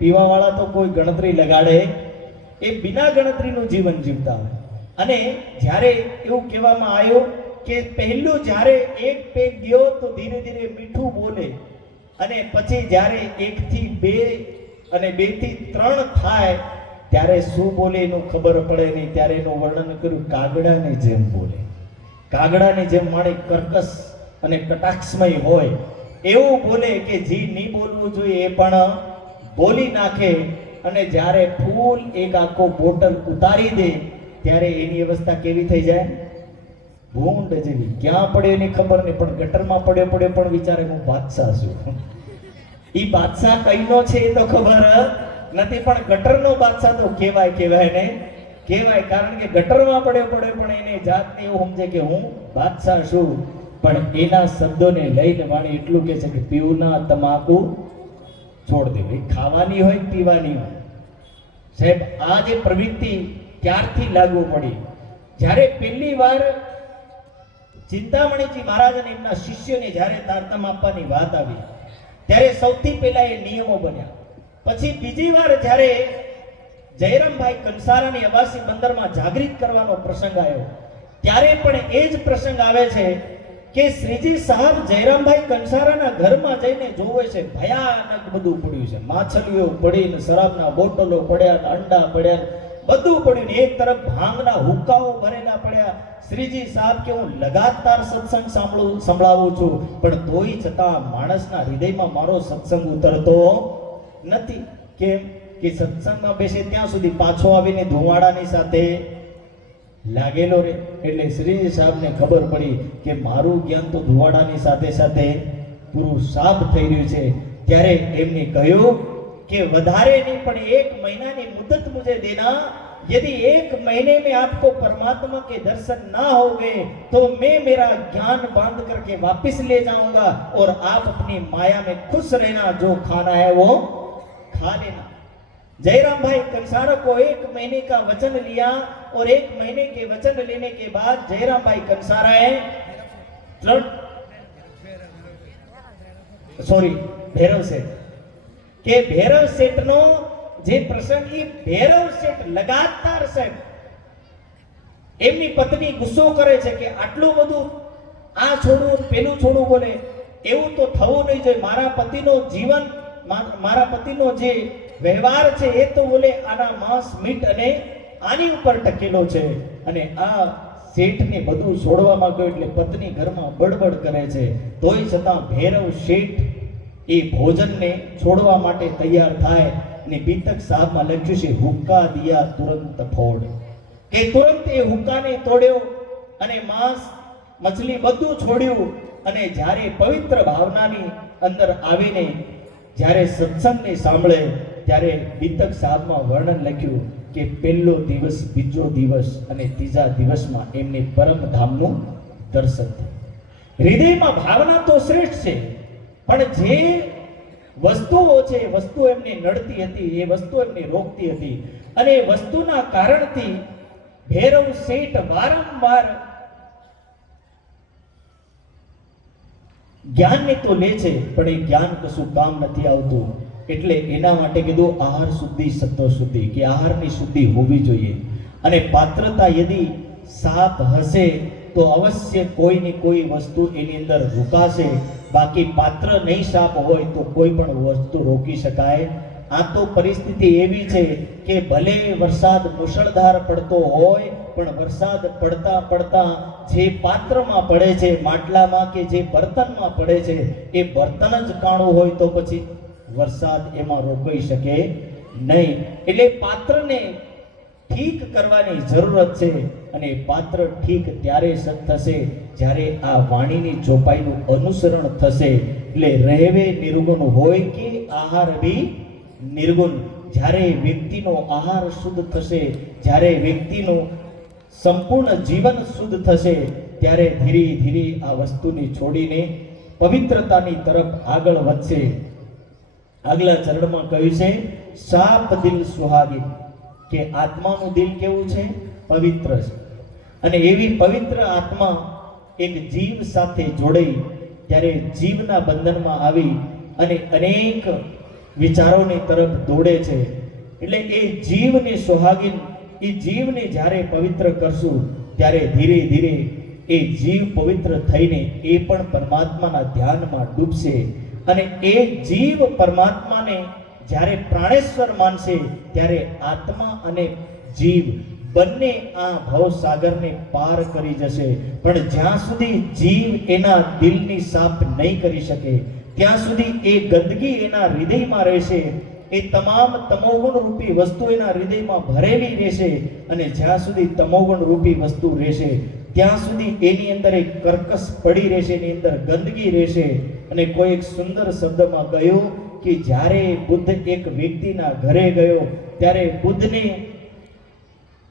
પીવા વાળા તો કોઈ ગણતરી લગાડે, એ બિના ગણતરીનું જીવન જીવતા હોય. અને જ્યારે એવું કહેવામાં આવ્યું કે પહેલું જ્યારે એક પેગ ગયો તો ધીરે ધીરે મીઠું બોલે, અને પછી જ્યારે 1 થી 2 અને 2 થી 3 થાય ત્યારે શું બોલે એનું ખબર પડે નહીં. ત્યારે એનું વર્ણન કર્યું, કાગડાની જેમ બોલે. કાગડાની જેમ માણેક કર્કશ અને કટાક્ષમય હોય એવું બોલે કે જે નહીં બોલવું જોઈએ એ પણ બોલી નાખે. અને જ્યારે ફૂલ એક આખો બોટલ ઉતારી દે ત્યારે એની અવસ્થા કેવી થઈ જાય? ભૂંડ જેવી. ક્યાં પડ્યો એની ખબર નહીં, પણ ગટરમાં પડ્યો પણ વિચારે હું બાદશાહ છું. ઈ બાદશાહ કઈનો છે એ તો ખબર નથી, પણ ગટરનો બાદશાહ તો કહેવાય ને કહેવાય. કારણ કે ગટરમાં પડ્યો પણ એને જાતને એવું સમજે કે હું બાદશાહ છું. પણ એના શબ્દોને લઈને વાણી એટલું કહે છે કે પીવું ના, તમાકુ છોડ દેવી. ખાવાની હોય પીવાની હોય. સાહેબ, આ જે પ્રવૃત્તિ ક્યારથી લાગુ પડી? જ્યારે પહેલી વાર ચિંતામણીજી મહારાજ અને એમના શિષ્યોને જ્યારે તારતમ આપવાની વાત આવી ત્યારે સૌથી પહેલા એ નિયમો બન્યા. પછી બીજી વાર જ્યારે જયરામભાઈ કંસારાની અબાસી બંદરમાં જાગૃત કરવાનો પ્રસંગ આવ્યો ત્યારે પણ એ જ પ્રસંગ આવે છે કે શ્રીજી સાહેબ જયરામભાઈ કંસારાના ઘરમાં જઈને જોવે છે, ભયાનક બધું પડ્યું છે. માછલીઓ પડીને, શરાબના બોટલો પડ્યા, અંડા પડ્યા, બધું પડ્યું. એક તરફ ભાંગના હુક્કાઓ ભરેલા પડ્યા. શ્રીજી સાહેબ કે હું લગાતાર સત્સંગ સંભળાવું છું, પણ તોય છતાં માણસના હૃદયમાં મારો સત્સંગ ઉતરતો નથી. કેમ કે સત્સંગમાં બેસે ત્યાં સુધી પાછો આવીને ધુમાડાની સાથે લાગેલો રે. એટલે શ્રીજી સાહેબને ખબર પડી કે મારું જ્ઞાન તો ધુવાડાની સાથે સાથે પૂરું સાફ થઈ રહ્યું છે. ત્યારે એમને કહ્યું कि वधारे नहीं पण 1 महीना की मुद्दत मुझे देना, यदि 1 महीने में आपको परमात्मा के दर्शन ना हो गए तो मैं मेरा ज्ञान बांध करके वापस ले जाऊंगा और आप अपनी माया में खुश रहना, जो खाना है वो खा लेना। जयराम भाई कंसारा को 1 महीने का वचन लिया और 1 महीने के वचन लेने के बाद जयराम भाई कंसारा સોરી ભૈરવ શેઠ, કે ભૈરવ શેઠનો જે પ્રસંગ, એ ભૈરવ શેઠ લગાતાર સાહેબ એમની પત્ની ગુસ્સો કરે છે કે આટલું બધું આ છોડવું પેલું છોડવું બોલે, એવું તો થવું નહીં જોઈએ. મારા પતિનો જીવન, મારા પતિનો જે વ્યવહાર છે એ તો બોલે આના માંસ મીટ અને આની ઉપર ટકેલો છે. અને આ શેઠને બધું છોડવામાં ગયો એટલે પત્ની ઘરમાં બડબડ કરે છે. તોય છતાં ભૈરવ શેઠ એ ભોજનને છોડવા માટે તૈયાર થાય અને બીતક સાહેબમાં લખ્યું છે હુક્કા દિયા તુરંત ફોડ, કે તુરંત એ હુક્કાને તોડ્યો અને માંસ મછલી બધું છોડ્યું. અને જ્યારે પવિત્ર ભાવનાની અંદર આવીને જ્યારે સત્સંગને સાંભળે ત્યારે બીતક સાહેબમાં વર્ણન લખ્યું કે પહેલો દિવસ, બીજો દિવસ અને ત્રીજા દિવસમાં એમને પરમધામનું દર્શન થયું. હૃદયમાં ભાવના તો શ્રેષ્ઠ છે, પણ જે વસ્તુઓ છે, વસ્તુ એમને નડતી હતી, એ વસ્તુ એમને રોકતી હતી. અને એ વસ્તુના કારણથી ભૈરવ શેઠ વારંવાર જ્ઞાનને તો લે છે, પણ એ જ્ઞાન કશું કામ નથી આવતું. એટલે એના માટે કીધું આહાર શુદ્ધિ સત્વ શુદ્ધિ, કે આહારની શુદ્ધિ હોવી જોઈએ. અને પાત્રતા યદિ સાપ હશે તો અવશ્ય કોઈ ને કોઈ વસ્તુ એની અંદર રોકાશે. બાકી પાત્ર નહીં સાપ હોય તો કોઈ પણ વસ્તુ રોકી શકાય. આ તો પરિસ્થિતિ એવી છે કે ભલે વરસાદ મુશળધાર પડતો હોય, પણ વરસાદ પડતા પડતા જે પાત્રમાં પડે છે, માટલામાં કે જે બર્તનમાં પડે છે, એ બર્તન જ કાણું હોય તો પછી વરસાદ એમાં રોકાઈ શકે નહીં. એટલે પાત્રને ઠીક કરવાની જરૂરત છે. અને પાત્ર ઠીક ત્યારે થશે જ્યારે આ વાણીની ચોપાઈનું અનુસરણ થશે. એટલે રહેવે નિર્ગુણ હોય કે આહાર બી નિર્ગુણ. જ્યારે વ્યક્તિનો આહાર શુદ્ધ થશે, જ્યારે વ્યક્તિનું સંપૂર્ણ જીવન શુદ્ધ થશે, ત્યારે ધીરે ધીરે આ વસ્તુને છોડીને પવિત્રતાની તરફ આગળ વધશે. આગલા ચરણમાં કહ્યું છે સાપ દિલ સુહાગિન, કે આત્માનું દિલ કેવું છે? પવિત્ર છે. અને એવી પવિત્ર આત્મા એક જીવ સાથે જોડાઈ ત્યારે જીવના બંધનમાં આવી અને અનેક વિચારોની તરફ દોડે છે. એટલે એ જીવને સુહાગિન, એ જીવને જ્યારે પવિત્ર કરશું ત્યારે ધીરે ધીરે એ જીવ પવિત્ર થઈને એ પણ પરમાત્માના ધ્યાનમાં ડૂબશે. અને એ જીવ પરમાત્માને જ્યારે પ્રાણેશ્વર માનશે ત્યારે આત્મા અને જીવ બંને આ ભવસાગરને પાર કરી જશે. પણ જ્યાં સુધી જીવ એના દિલની સાફ નહીં કરી શકે ત્યાં સુધી એ ગંદકી એના હૃદયમાં રહેશે. એ તમામ તમોગુણ રૂપી વસ્તુ એના હૃદયમાં ભરેલી રહેશે. અને જ્યાં સુધી તમોગુણ રૂપી વસ્તુ રહેશે ત્યાં સુધી એની અંદર એક કર્કશ પડી રહેશે, એની અંદર ગંદકી રહેશે. અને કોઈ એક સુંદર શબ્દમાં કહ્યું કે જ્યારે બુદ્ધ એક વ્યક્તિના ઘરે ગયો ત્યારે બુદ્ધને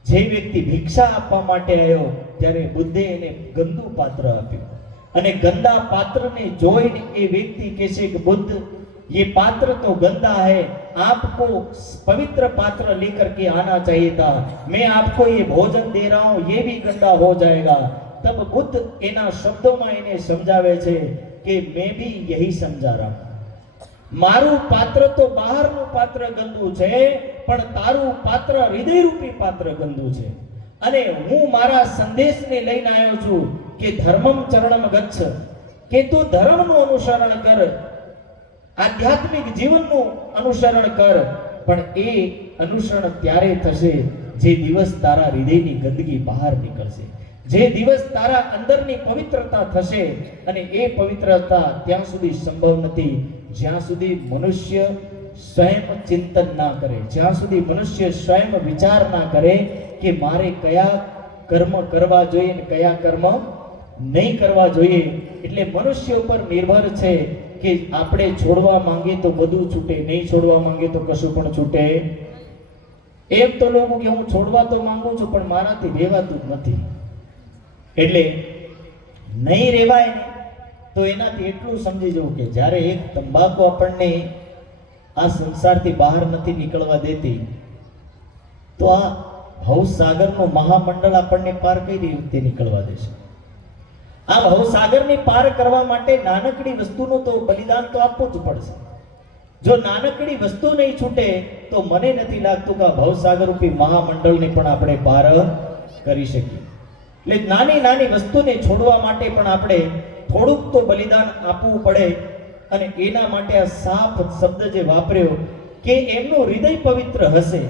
જે વ્યક્તિ ભિક્ષા આપવા માટે આવ્યો ત્યારે બુદ્ધે એને ગંદુ પાત્ર આપ્યું. અને ગંદા પાત્રને જોઈને એ વ્યક્તિ કહે છે કે બુદ્ધ, ये पात्र तो गंदा है, आपको पवित्र पात्र लेकर के आना चाहिए था. मैं आपको ये भोजन दे रहा हूं, ये भी गंदा हो जाएगा. तब बुद्ध एना शब्दों में इन्हें समझावे छे कि मैं भी यही समझा रहा हूं. मारू पात्र तो बहारનું પાત્ર ગંદુ છે, પણ તારું પાત્ર હૃદયરૂપી પાત્ર ગંદુ છે. અને હું મારા સંદેશને લઈને આવ્યો છું કે ધર્મમ ચરણમ ગચ્છ, કે તું ધર્મનું અનુસરણ કર, આધ્યાત્મિક જીવનનું અનુસરણ કર. પણ એ અનુસરણ ત્યારે થશે જે દિવસ તારા હૃદયની ગંદકી બહાર નીકળશે, જે દિવસ તારા અંદરની પવિત્રતા થશે. અને એ પવિત્રતા ત્યાં સુધી સંભવ નથી જ્યાં સુધી મનુષ્ય સ્વયં ચિંતન ના કરે, જ્યાં સુધી મનુષ્ય સ્વયં વિચાર ના કરે કે મારે કયા કર્મ કરવા જોઈએ અને કયા કર્મ નહીં કરવા જોઈએ. એટલે મનુષ્ય ઉપર નિર્ભર છે કે આપણે છોડવા માંગીએ તો બધું છૂટે, નહીં છોડવા માંગીએ તો કશું પણ છૂટે. એમ તો લોકો કે હું છોડવા તો માંગુ છું પણ મારાથી રહેવાતું જ નથી. એટલે નહીં રહેવાય ને તો એનાથી એટલું સમજી જવું કે જ્યારે એક તંબાકુ આપણને આ સંસારથી બહાર નથી નીકળવા દેતી તો આ ભવસાગરનો મહામંડળ આપણને પાર કઈ રીતે નીકળવા દેશે? આ ભવસાગરને પાર કરવા માટે નાનકડી વસ્તુનું તો બલિદાન તો આપવું જ પડશે. જો નાનકડી વસ્તુ નહીં છૂટે તો મને નથી લાગતું કે આ ભવસાગર રૂપી મહામંડળને પણ આપણે પાર કરી શકીએ. એટલે નાની નાની વસ્તુને છોડવા માટે પણ આપણે થોડુંક તો બલિદાન આપવું પડે. અને એના માટે આ સાફ શબ્દ જે વાપર્યો કે એમનું હૃદય પવિત્ર હશે.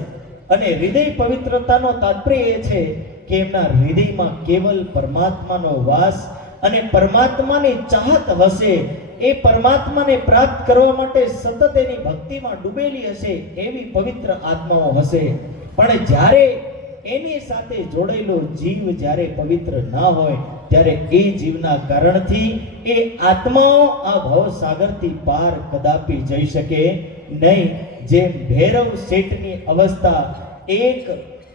અને હૃદય પવિત્રતાનો તાત્પર્ય એ છે કે એમના હૃદયમાં કેવલ પરમાત્માનો વાસ અને પરમાત્માની ચાહત હશે. એ પરમાત્માને પ્રાપ્ત કરવા માટે સતત એની ભક્તિમાં ડૂબેલી હશે એવી પવિત્ર આત્માઓ હશે. પણ જ્યારે એની સાથે જોડાયેલો જીવ જ્યારે પવિત્ર ના હોય ત્યારે એ જીવના કારણથી એ આત્માઓ આ ભવસાગરથી પાર કદાપી જઈ શકે નહીં. જેમ ભૈરવ શેઠની અવસ્થા એક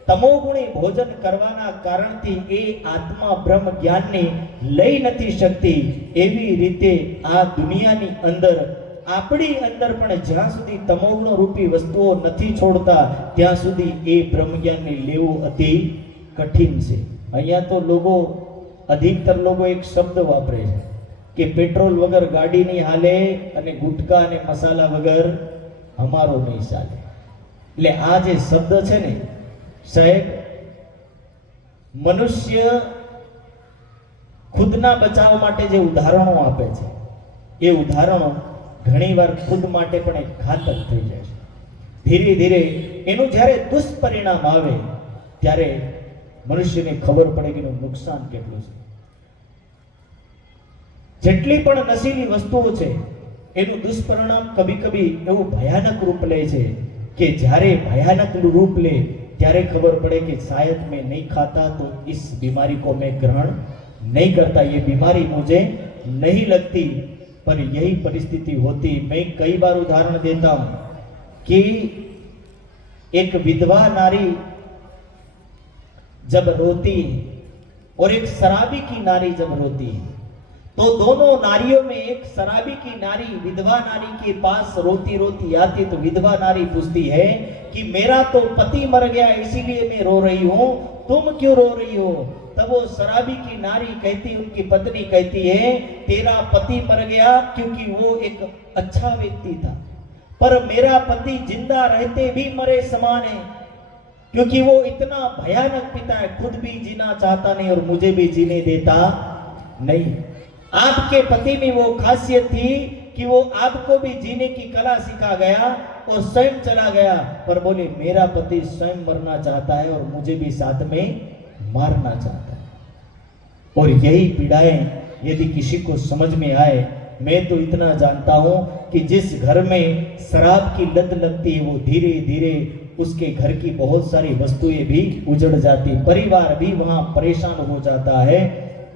તમોગુણી ભોજન કરવાના કારણથી એ આત્મા બ્રહ્મ જ્ઞાનને લઈ નથી શકતી, એવી રીતે આ દુનિયાની અંદર આપણી અંદર પણ જ્યાં સુધી તમોગુણ રૂપી વસ્તુઓ નથી છોડતા ત્યાં સુધી એ બ્રહ્મ જ્ઞાનને લેવું અતિ કઠિન છે. અહીંયા તો લોકો અધિકતર લોકો એક શબ્દ વાપરે છે કે પેટ્રોલ વગર ગાડી નહીં હાલે અને ગુટકા અને મસાલા વગર અમારો નહીં ચાલે. એટલે આ જે શબ્દ છે ને સાહેબ, મનુષ્ય ખુદના બચાવ માટે જે ઉદાહરણો આપે છે એ ઉદાહરણો ઘણીવાર ખુદ માટે પણ એક ઘાતક થઈ જાય છે. ધીરે ધીરે એનું જ્યારે દુષ્પરિણામ આવે ત્યારે મનુષ્યને ખબર પડે કે એનું નુકસાન કેટલું છે. જેટલી પણ નશીલી વસ્તુઓ છે એનું દુષ્પરિણામ કભી કભી એવું ભયાનક રૂપ લે છે કે જ્યારે ભયાનક રૂપ લે ત્યારે ખબર પડે कि शायद मैं नहीं खाता तो इस बीमारी को मैं ग्रहण नहीं करता, ये बीमारी मुझे नहीं लगती. पर यही परिस्थिति होती. मैं कई बार उदाहरण देता हूं कि एक विधवा नारी जब रोती है और एक शराबी की नारी जब रोती है तो दोनों नारियों में एक शराबी की नारी विधवा नारी के पास रोती रोती आती तो विधवा नारी पूछती है कि मेरा तो पति मर गया इसीलिए मैं रो रही हूं, तुम क्यों रो रही हो? तब वो शराबी की नारी कहती, उनकी पत्नी कहती है तेरा पति मर गया क्योंकि वो एक अच्छा व्यक्ति था, पर मेरा पति जिंदा रहते भी मरे समान है, क्योंकि वो इतना भयानक पिता है, खुद भी जीना चाहता नहीं और मुझे भी जीने देता नहीं. आपके पति में वो खासियत थी कि वो आपको भी जीने की कला सिखा गया और स्वयं चला गया, पर बोले मेरा पति स्वयं मरना चाहता है और मुझे भी साथ में मारना चाहता है. और यही पीड़ाएं यदि किसी को समझ में आए, मैं तो इतना जानता हूं कि जिस घर में शराब की लत लगती है वो धीरे धीरे उसके घर की बहुत सारी वस्तुएं भी उजड़ जाती, परिवार भी वहां परेशान हो जाता है.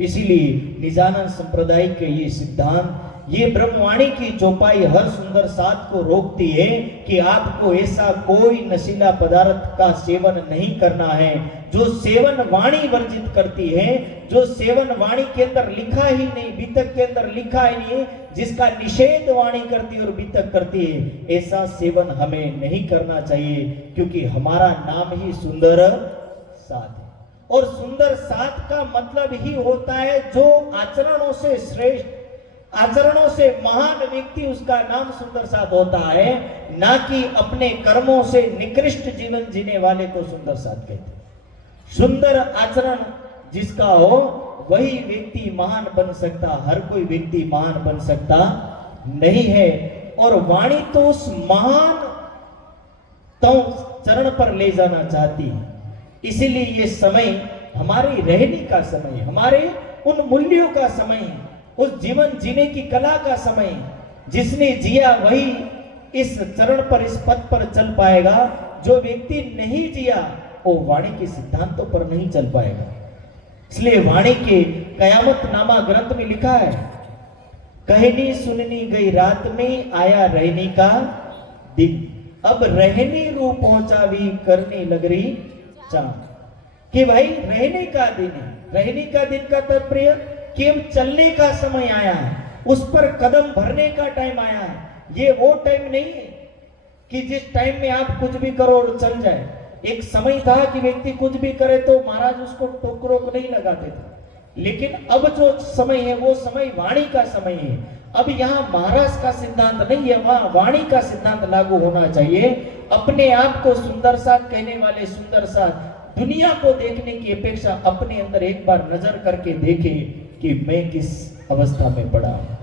इसीलिए निजानंद संप्रदाय के ये सिद्धांत, ये ब्रह्मवाणी की चौपाई हर सुंदर साथ को रोकती है कि आपको ऐसा कोई नशीला पदार्थ का सेवन नहीं करना है जो सेवन वाणी वर्जित करती है, जो सेवन वाणी के अंदर लिखा ही नहीं, बीतक के अंदर लिखा ही नहीं, जिसका निषेध वाणी करती और बीतक करती है, ऐसा सेवन हमें नहीं करना चाहिए, क्योंकि हमारा नाम ही सुंदर साथ है. और सुंदर साथ का मतलब ही होता है जो आचरणों से श्रेष्ठ, आचरणों से महान व्यक्ति, उसका नाम सुंदर साथ होता है, ना कि अपने कर्मों से निकृष्ट जीवन जीने वाले को सुंदर साथ कहते हैं. सुंदर आचरण जिसका हो वही व्यक्ति महान बन सकता, हर कोई व्यक्ति महान बन सकता नहीं है. और वाणी तो उस महान चरण पर ले जाना चाहती है. इसीलिए ये समय हमारे रहने का समय, हमारे उन मूल्यों का समय है, उस जीवन जीने की कला का समय. जिसने जिया वही इस चरण पर, इस पथ पर चल पाएगा. जो व्यक्ति नहीं जिया वो वाणी के सिद्धांतों पर नहीं चल पाएगा. इसलिए वाणी के कयामत नामा ग्रंथ में लिखा है, कहनी सुननी गई रात में आया रहने का दिन, अब रहने रूप पहुंचावी करने लग रही चांद. कि भाई रहने का दिन है. रहने का दिन का तात्पर्य कि अब चलने का समय आया है, उस पर कदम भरने का टाइम आया है. ये वो टाइम नहीं है कि जिस टाइम में आप कुछ भी करो और चल जाए. एक समय था कि व्यक्ति कुछ भी करे तो महाराज उसको टोक रोक नहीं लगाते थे. लेकिन अब जो समय है वो समय वाणी का समय है। अब यहाँ महाराज का सिद्धांत नहीं है, वहां वाणी का सिद्धांत लागू होना चाहिए। अपने आप को सुंदर सा कहने वाले सुंदर सा, दुनिया को देखने की अपेक्षा अपने अंदर एक बार नजर करके देखे कि मैं किस अवस्था में पड़ा हूं।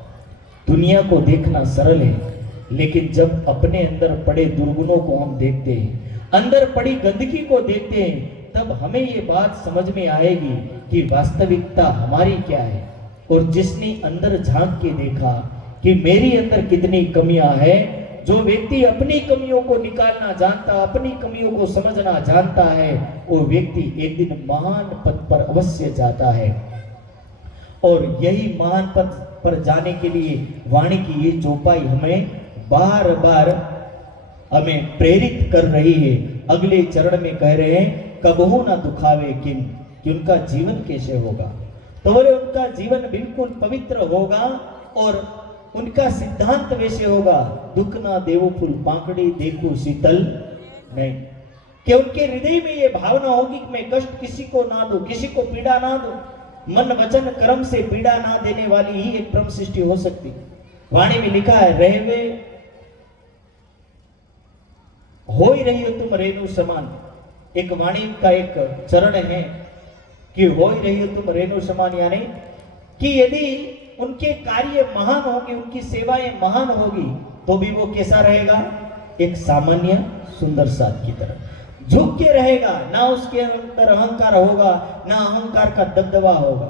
दुनिया को देखना सरल है, लेकिन जब अपने अंदर पड़े दुर्गुणों को हम देखते हैं, अंदर पड़ी गंदगी को देखते हैं, तब हमें ये बात समझ में आएगी कि वास्तविकता हमारी क्या है। और जिसने अंदर झांक के देखा कि मेरी अंदर कितनी कमियां हैं, जो व्यक्ति अपनी कमियों को निकालना जानता, अपनी कमियों को समझना जानता है, वो व्यक्ति एक दिन महान पद पर अवश्य जाता है। और यही महान पद पर जाने के लिए वाणी की ये चौपाई हमें बार बार हमें प्रेरित कर रही है। अगले चरण में कह रहे हैं, कबहू ना दुखावे किन, कि उनका जीवन कैसे होगा। तो बोले उनका जीवन बिल्कुल पवित्र होगा और उनका सिद्धांत वैसे होगा, दुख ना देवो फूल पाकड़ी देखो शीतल नहीं, कि उनके हृदय में ये भावना होगी कि मैं कष्ट किसी को ना दूं, किसी को पीड़ा ना दूं। मन वचन कर्म से पीड़ा ना देने वाली ही एक ब्रह्म सृष्टि हो सकती। वाणी में लिखा है, रहवे हो ही रही हो तुम रेणु समान। एक वाणी का एक चरण है कि हो ही रही हो तुम रेणु समान, यानी कि यदि उनके कार्य महान होंगे, उनकी सेवाएं महान होगी, तो भी वो कैसा रहेगा, एक सामान्य सुंदर साथ की तरह झुक के रहेगा। ना उसके अंदर अहंकार होगा, ना अहंकार का दबदबा होगा।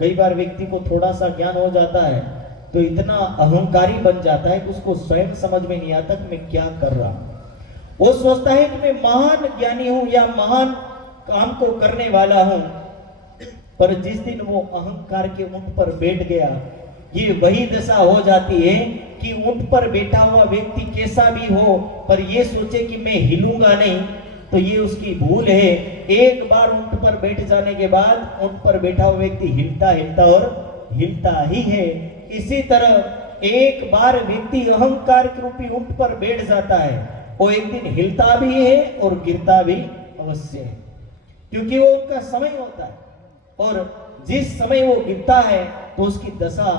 कई बार व्यक्ति को थोड़ा सा ज्ञान हो जाता है तो इतना अहंकारी बन जाता है कि उसको स्वयं समझ में नहीं आता कि मैं क्या कर रहा हूं। वो सोचता है कि मैं महान ज्ञानी हूं या महान काम को करने वाला हूं, पर जिस दिन वो अहंकार के ऊंट पर बैठ गया, ये वही दशा हो जाती है कि ऊंट पर बैठा हुआ व्यक्ति कैसा भी हो, पर ये सोचे कि मैं हिलूंगा नहीं, तो ये उसकी भूल है। एक बार ऊंट पर बैठ जाने के बाद ऊंट पर बैठा हुआ व्यक्ति हिलता हिलता और हिलता ही है। इसी तरह एक बार व्यक्ति अहंकार के रूपी ऊंट पर बैठ जाता है, वो एक दिन हिलता भी है और गिरता भी अवश्य है, क्योंकि वो उनका समय होता है। और जिस समय वो गिरता है तो उसकी दशा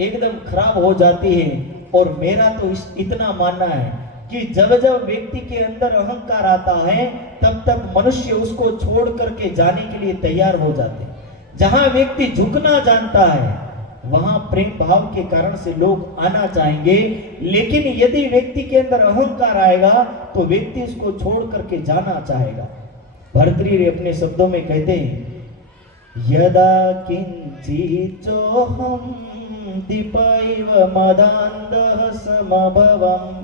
एकदम खराब हो जाती है। और मेरा तो इतना मानना है कि जब जब व्यक्ति के अंदर अहंकार आता है, तब तक मनुष्य उसको छोड़ करके जाने के लिए तैयार हो जाते हैं। जहां व्यक्ति झुकना जानता है, वहां प्रेम भाव के कारण से लोग आना चाहेंगे, लेकिन यदि व्यक्ति के अंदर अहंकार आएगा तो व्यक्ति उसको छोड़ करके जाना चाहेगा। भर्तृहरि अपने शब्दों में कहते हैं, यदा किंचिचोहम दीपैव मदांधः समभवम्।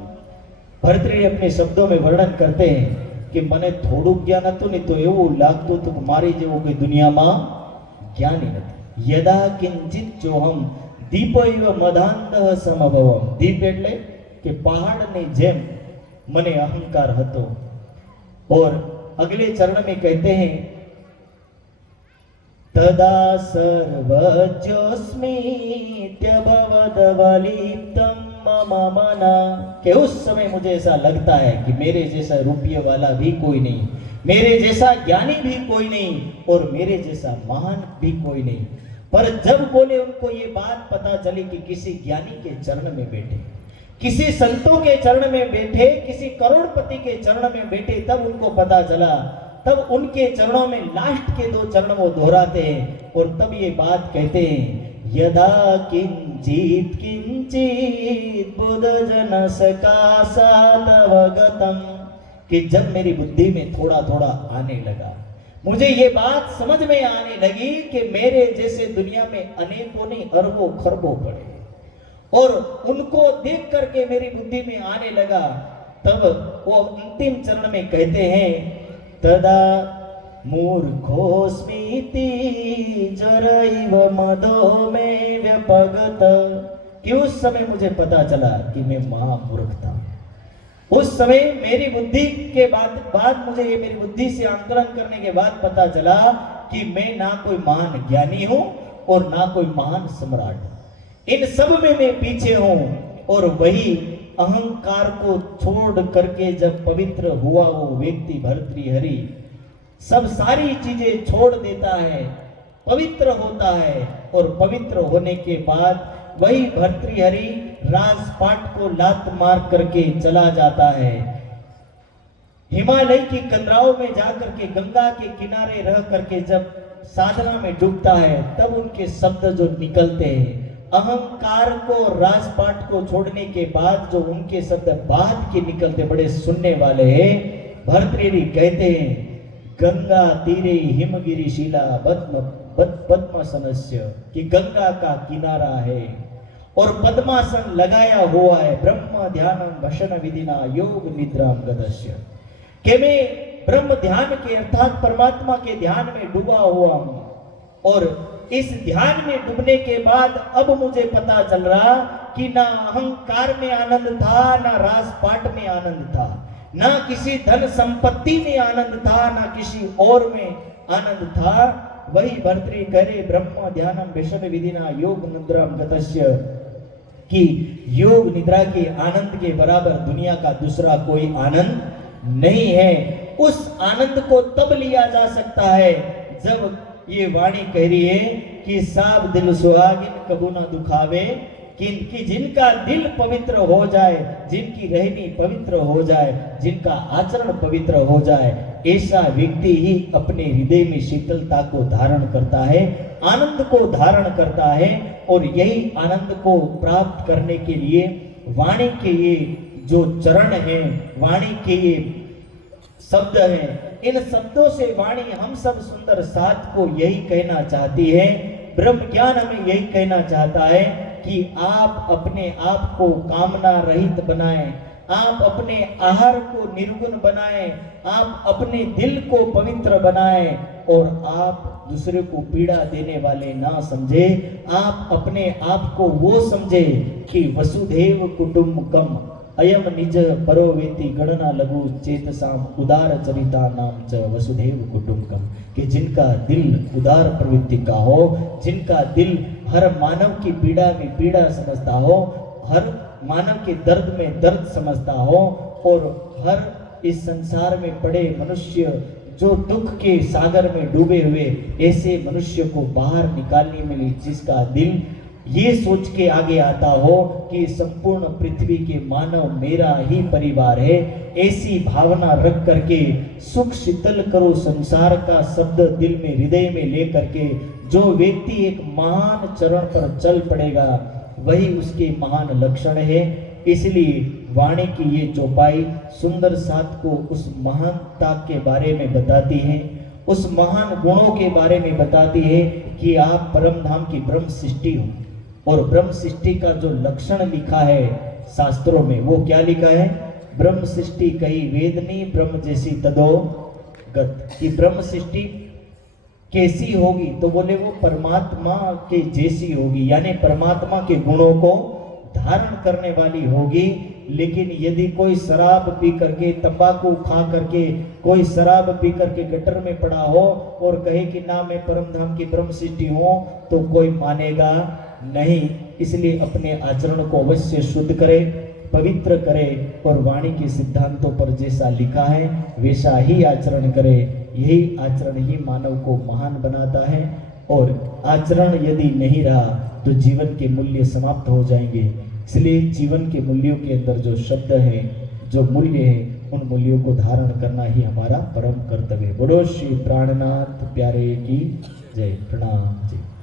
भर्तृहरि अपने शब्दों में वर्णन करते हैं कि મને થોડું જ્ઞાન હતું ને તો એવું લાગતું હતું કે મારી જેવો કોઈ દુનિયામાં જ્ઞાની નથી। यदा किंचित चोहम दीपैव मदांधः समभवम्। दीप એટલે કે પહાડની જેમ મને અહંકાર હતો। और अगले चरण में कहते हैं, तदा सर्वज्ञोऽस्मीत्यभवदवलिप्तं मम मना। कि उस समय मुझे ऐसा लगता है कि मेरे जैसा रुपये वाला भी कोई नहीं, मेरे जैसा ज्ञानी भी कोई नहीं, और मेरे जैसा महान भी कोई नहीं। पर जब बोले उनको ये बात पता चली कि किसी ज्ञानी के चरण में बैठे, किसी संतों के चरण में बैठे, किसी करोड़पति के चरण में बैठे, तब उनको पता चला। तब उनके चरणों में लास्ट के 2 चरण वो दोहराते हैं और तब ये बात कहते हैं, यदा किंचित किंचित बुध जन सकाशादवगतम। कि जब मेरी बुद्धि में थोड़ा थोड़ा आने लगा, मुझे ये बात समझ में आने लगी कि मेरे जैसे दुनिया में अनेकों नहीं अरबों खरबों पड़े, और उनको देख करके मेरी बुद्धि में आने लगा। तब वो अंतिम चरण में कहते हैं, तदा मूर्खोस्मीति जरैव मदो में व्यपगत। कि उस समय मुझे पता चला कि मैं महामूर्ख था। उस समय मेरी बुद्धि के बाद मुझे ये मेरी बुद्धि से आंकलन करने के बाद पता चला कि मैं ना कोई महान ज्ञानी हूं और ना कोई महान सम्राट। इन सब में मैं पीछे हूं। और वही अहंकार को छोड़ करके जब पवित्र हुआ वो व्यक्ति भर्तृहरि सब सारी चीजें छोड़ देता है पवित्र होता है और पवित्र होने के बाद वही भर्तृहरि राजपाट को लात मार करके चला जाता है। हिमालय की कंदराओं में जाकर के गंगा के किनारे रह करके जब साधना में डूबता है तब उनके शब्द जो निकलते हैं, अहंकार को राजपाट को छोड़ने के बाद जो उनके शब्द बाद के निकलते बड़े सुनने वाले हैं। भर्तृहरि कहते हैं, गंगा तीरे हिमगिरी शिला पद्मासनस्य, कि गंगा का किनारा है और पद्मासन लगाया हुआ है। ब्रह्म ध्यानम वशन विधिना योग निद्राम गदस्य, कि मैं ब्रह्म ध्यान के अर्थात परमात्मा के ध्यान में डूबा हुआ हूं और इस ध्यान में डूबने के बाद अब मुझे पता चल रहा कि ना अहंकार में आनंद था, ना राजपाट में आनंद था, ना किसी धन संपत्ति में आनंद था, ना किसी और में आनंद था। वही भर्तृहरि करे ब्रह्म ध्यानम विषम विधिना योग निद्राम गतस्य, कि योग निद्रा के आनंद के बराबर दुनिया का दूसरा कोई आनंद नहीं है। उस आनंद को तब लिया जा सकता है जब ये वाणी कह रही है कि साब दिल सुहागिन कबू ना दुखावे, कि जिनका दिल पवित्र हो जाए, जिनकी रहनी पवित्र हो जाए, जिनका आचरण पवित्र हो जाए, ऐसा व्यक्ति ही अपने हृदय में शीतलता को धारण करता है, आनंद को धारण करता है। और यही आनंद को प्राप्त करने के लिए वाणी के ये जो चरण हैं, वाणी के ये शब्द हैं, इन शब्दों से वाणी हम सब सुंदर साथ को यही कहना चाहती है। ब्रह्म ज्ञान हमें यही कहना चाहता है कि आप अपने आप को कामना रहित बनाएं, आप अपने आहार को निर्गुण बनाएं, आप अपने दिल को पवित्र बनाएं और आप दूसरे को पीड़ा देने वाले ना समझे। आप अपने आप को वो समझे कि वसुधैव कुटुंबकम अयम निज परोवेति गणना लघु चेतसाम उदार चरिता नाम च वसुधैव कुटुंबकम, कि जिनका दिल उदार प्रवृत्ति का हो, जिनका दिल हर मानव की पीड़ा में पीड़ा समझता हो, हर मानव के दर्द में दर्द समझता हो और हर इस संसार में पड़े मनुष्य जो दुख के सागर में डूबे हुए ऐसे मनुष्य को बाहर निकालने में जिसका दिल ये सोच के आगे आता हो कि संपूर्ण पृथ्वी के मानव मेरा ही परिवार है, ऐसी भावना रख करके सुख शीतल करो संसार का शब्द दिल में हृदय में ले करके जो व्यक्ति एक महान चरण पर चल पड़ेगा वही उसके महान लक्षण है। इसलिए वाणी की ये चौपाई सुंदर साथ को उस महानता के बारे में बताती है, उस महान गुणों के बारे में बताती है कि आप परम धाम की ब्रह्म सृष्टि हो। और ब्रह्म सृष्टि का जो लक्षण लिखा है शास्त्रों में वो क्या लिखा है, ब्रह्म सृष्टि कही वेदनी ब्रह्म जैसी तदो गत, कि ब्रह्म सृष्टि कैसी होगी तो बोले वो परमात्मा के जैसी होगी, यानी परमात्मा के गुणों को धारण करने वाली होगी। लेकिन यदि कोई शराब पी करके तंबाकू खा करके कोई शराब पी करके गटर में पड़ा हो और कहे कि ना मैं परम धाम की ब्रह्म सृष्टि हूं तो कोई मानेगा नहीं। इसलिए अपने आचरण को अवश्य शुद्ध करे, पवित्र करे और वाणी के सिद्धांतों पर जैसा लिखा है वैसा ही आचरण करे। यही आचरण ही मानव को महान बनाता है और आचरण यदि नहीं रहा तो जीवन के मूल्य समाप्त हो जाएंगे। इसलिए जीवन के मूल्यों के अंदर जो शब्द है, जो मूल्य है, उन मूल्यों को धारण करना ही हमारा परम कर्तव्य है। बोलो श्री प्राणनाथ प्यारे की जय। प्रणाम जी।